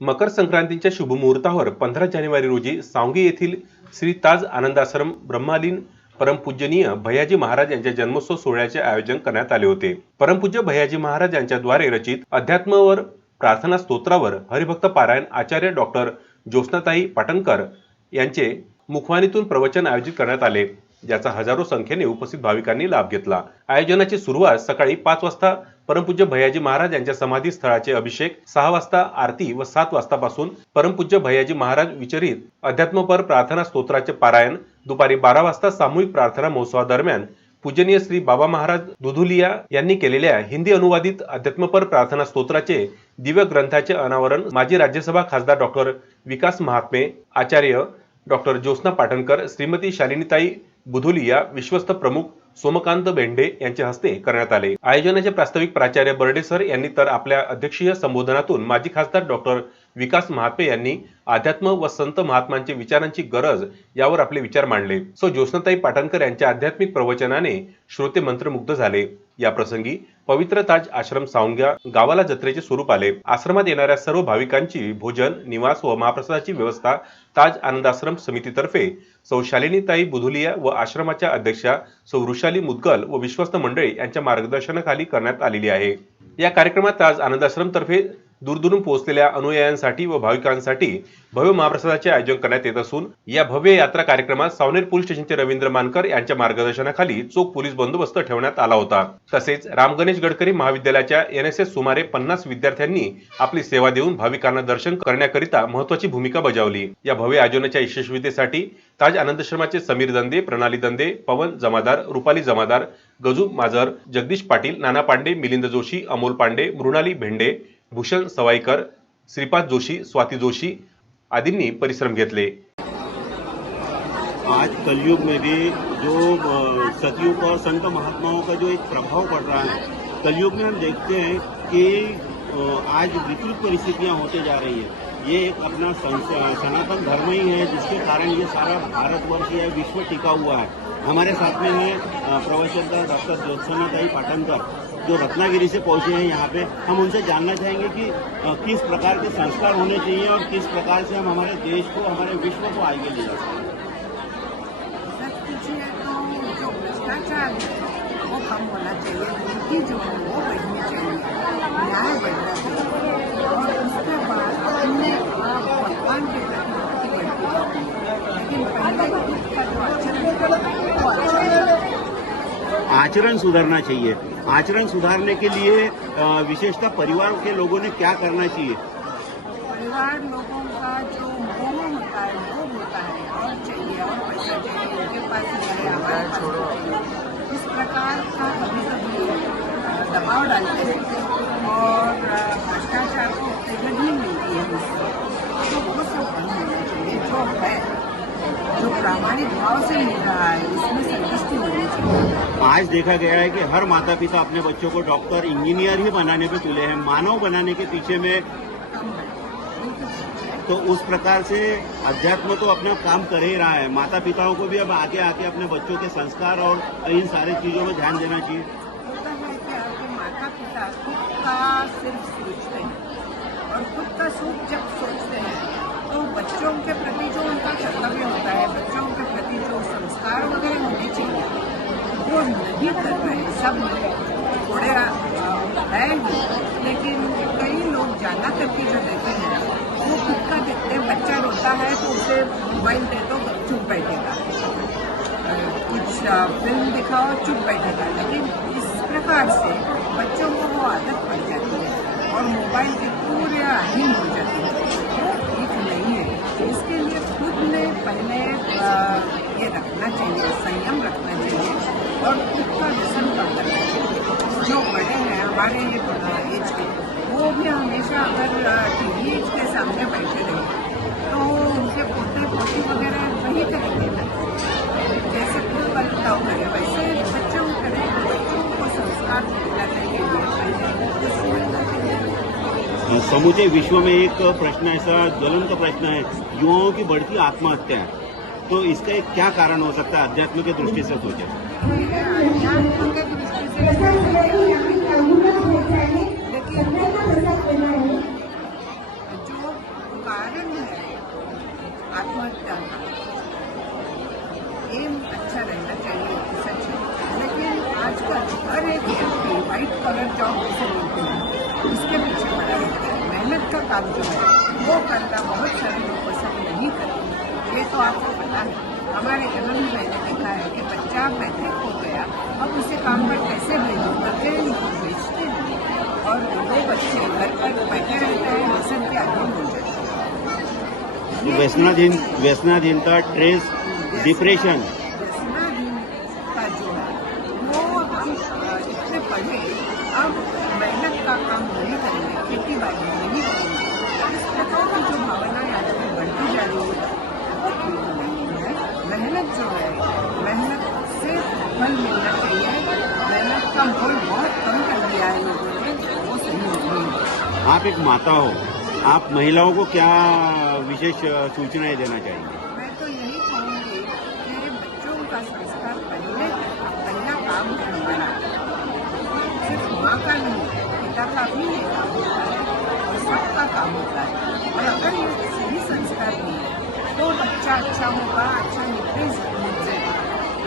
मकर संक्रांतीच्या शुभमुहूर्तावर पंधरा जानेवारी रोजी सांगी येथील श्री ताज आनंदाश्रम ब्रह्मालीन परमपूजनीय भैयाजी महाराज यांच्या जन्मोत्सव सोहळ्याचे आयोजन करण्यात आले होते. परमपूज्य भैयाजी महाराज यांच्याद्वारे रचित अध्यात्मावर प्रार्थना स्तोत्रावर हरिभक्त पारायण आचार्य डॉक्टर ज्योत्स्नाताई पाटणकर यांचे मुखवाणीतून प्रवचन आयोजित करण्यात आले. ज्याचा हजारो संख्येने उपस्थित भाविकांनी लाभ घेतला. आयोजनाची सुरुवात सकाळी पाच वाजता परमपूज्य भैयाजी महाराज यांच्या समाधी स्थळाचे अभिषेक सहा वाजता आरती व सात वाजतापासून परमपूज्य भैयाजी महाराज विचरित अध्यात्मपर प्रार्थना स्तोत्राचे पारायण दुपारी बारा वाजता सामूहिक प्रार्थना महोत्सवादरम्यान पूजनीय श्री बाबा महाराज दुधुलिया यांनी केलेल्या हिंदी अनुवादित अध्यात्मपर प्रार्थना स्तोत्राचे दिव्य ग्रंथाचे अनावरण माजी राज्यसभा खासदार डॉक्टर विकास महात्मे आचार्य डॉक्टर ज्योत्स्ना पाटणकर श्रीमती शालिनीताई बुधुलिया विश्वस्त प्रमुख सोमकांत बेंडे यांच्या हस्ते करण्यात आले. आयोजनाचे प्रास्ताविक प्राचार्य बर्डे सर यांनी तर आपल्या अध्यक्षीय संबोधनातून माजी खासदार डॉक्टर विकास महात्मे यांनी अध्यात्म व संत महात्मांची विचारांची गरज यावर आपले विचार मांडले. सो ज्योत्स्नाताई पाटणकर यांच्या आध्यात्मिक प्रवचनाने श्रोते मंत्रमुग्ध झाले. या प्रसंगी पवित्र ताज आश्रम सावंग्या गावाला जत्रेचे स्वरूप आले. आश्रमात येणाऱ्या सर्व भाविकांची भोजन निवास व महाप्रसादाची व्यवस्था ताज आनंदाश्रम समितीतर्फे सौ शालिनीताई बुधुलिया व आश्रमाच्या अध्यक्षा सौ वृषाली मुदगल व विश्वस्त मंडळी यांच्या मार्गदर्शनाखाली करण्यात आलेली आहे. या कार्यक्रमात ताज आनंदाश्रम तर्फे दूरदूरून पोहोचलेल्या अनुयायांसाठी व भाविकांसाठी भव्य महाप्रसादाचे आयोजन करण्यात येत असून या भव्य यात्रा कार्यक्रमात सावनेर पोलीस स्टेशनचे रवींद्र मानकर यांच्या मार्गदर्शनाखाली चोख पोलीस बंदोबस्त ठेवण्यात आला होता. तसेच राम गणेश गडकरी महाविद्यालयाच्या एन एस एस सुमारे पन्नास विद्यार्थ्यांनी आपली सेवा देऊन भाविकांना दर्शन करण्याकरिता महत्वाची भूमिका बजावली. या भव्य आयोजनाच्या यशस्वीतेसाठी ताज आनंदश्रमाचे समीर दंदे प्रणाली दंदे पवन जमादार रुपाली जमादार गजू माजर जगदीश पाटील नाना पांडे मिलिंद जोशी अमोल पांडे मृणाली भेंडे भूषण सवाईकर, श्रीपाद जोशी, स्वाती जोशी आदींनी परिश्रम घेतले. आज कलयुग में भी जो सतयुग और संत महात्माओं का जो एक प्रभाव पड़ रहा है, कलयुग में हम देखते हैं कि आज विकृत परिस्थितियाँ होते जा रही है। ये एक अपना सनातन धर्म ही है, जिसके कारण ये सारा भारतवर्ष या विश्व टिका हुआ है। हमारे साथ में है प्रवचनकार डॉक्टर ज्योत्सनाताई पाटनकर। जो रत्नागिरी से पहुँचे हैं यहाँ पे हम उनसे जानना चाहेंगे कि किस प्रकार के संस्कार होने चाहिए और किस प्रकार से हम हमारे देश को हमारे विश्व को आगे ले जा सकते तो जो भ्रष्टाचार वो कम होना चाहिए नीति जो है वो बढ़नी चाहिए न्याय बढ़ना चाहिए। और उसके बाद अपने भगवान के प्रति भक्ति बढ़ती जाती है। लेकिन पहले खुद जो आचरण वो आचरण सुधारना चाहिए। आचरण सुधारने के लिए विशेषता परिवार के लोगों ने क्या करना चाहिए परिवार लोगों का जो मोह होता है लोभ होता है, और चाहिए, और पैसा चाहिए, उनके पास। इस प्रकार का कभी कभी दबाव डालते हैं और अ, भ्रष्टाचार को उत्तेजन ही मिलती है इससे तो वो सब बंद होना चाहिए जो है जो प्रामाणिक भाव से मिल रहा है संतुष्टि होनी चाहिए आज देखा गया है कि हर माता पिता अपने बच्चों को डॉक्टर इंजीनियर ही बनाने पे तुले हैं मानव बनाने के पीछे में तो उस प्रकार से अध्यात्म तो अपना काम कर ही रहा है। माता पिताओं को भी अब आगे आके अपने बच्चों के संस्कार और इन सारी चीज़ों में ध्यान देना चाहिए। होता है कि आपके माता पिता खुद का सिर्फ़ सोचते हैं और खुद का सुख जब सोचते हैं तो बच्चों के प्रति जो उनका कर्तव्य होता है बच्चों के प्रति जो संस्कार वगैरह होने चाहिए वो नहीं कर रहे सब थोड़े हैं लेकिन कई लोग जाना करके जो देते हैं, वो खुद का देखते हैं, बच्चा रोता है तो उसे मोबाइल दे दो, चुप बैठेगा। कुछ फ़िल्म दिखाओ, चुप बैठेगा। लेकिन इस प्रकार से बच्चों को वो आदत पड़ जाती है और मोबाइल के पूरे अधीन हो जाते हैं वो ठीक नहीं है इसके लिए खुद ने पहले अ, ये रखना चाहिए संयम रखना चाहिए और खुद का व्यसन कम करना चाहिए जो बड़े हैं हमारे एज के वो भी हमेशा अगर टीवी के सामने बैठे रहे तो उनके पोते पोती वगैरह वही करेंगे ना जैसे खुद बर्ताव करे वैसे बच्चों को करें बच्चों को संस्कार दिलाने के लिए पहले उनको समझना समूचे विश्व में एक प्रश्न ऐसा ज्वलंत प्रश्न है, युवाओं की बढ़ती आत्महत्या तो इसका एक क्या कारण हो सकता है, अध्यात्म की दृष्टि से सोचे? अच्छा रहना चाहिए सच लेकिन आजकल हर एक व्यक्ति व्हाइट कलर जॉब काम जो है वो करना बहुत सारे लोग पसंद नहीं करते। ये तो आपको पता है। हमारे यहाँ भी मैंने देखा है कि बच्चा मैट्रिक हो गया अब उसे काम पर कैसे भेजो हैं नहीं भेजते नहीं। और दो बच्चे घर पर बैठे रहते हैं व्यसन के अधीन हो जाते हैं। ये- व्यसनाधीन व्यसनाधीनता ट्रेस डिप्रेशन व्यसनाधीन का जो है वो हम इतने पढ़े अब मेहनत का काम नहीं करेंगे खेती बाड़ी नहीं करेंगे इस प्रकार की जो भावनाएँ आज में बढ़ती जा रही है वो ठीक नहीं है मेहनत जो है मेहनत से फल मिलना चाहिए। मेहनत का मोल बहुत कम कर दिया है लोगों ने वो सही नहीं आप एक माता हो आप महिलाओं को क्या विशेष सूचनाएँ देना चाहिए मैं तो यही कहूँगी कि मेरे बच्चों का संस्कार पहले पहला काम हमारा सिर्फ़ माँ का नहीं पिता का भी है और सबका काम होता है और अगर ये सही संस्कार नहीं बच्चा अच्छा होगा अच्छा निकले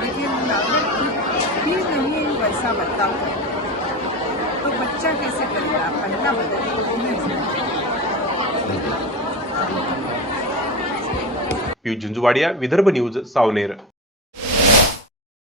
लेकिन अगर भी नहीं वैसा बदलाव तो बच्चा कैसे करेगा? पहला बदल तो मैं पीयूष झुंझुवाडिया विदर्भ न्यूज़, सावनेर।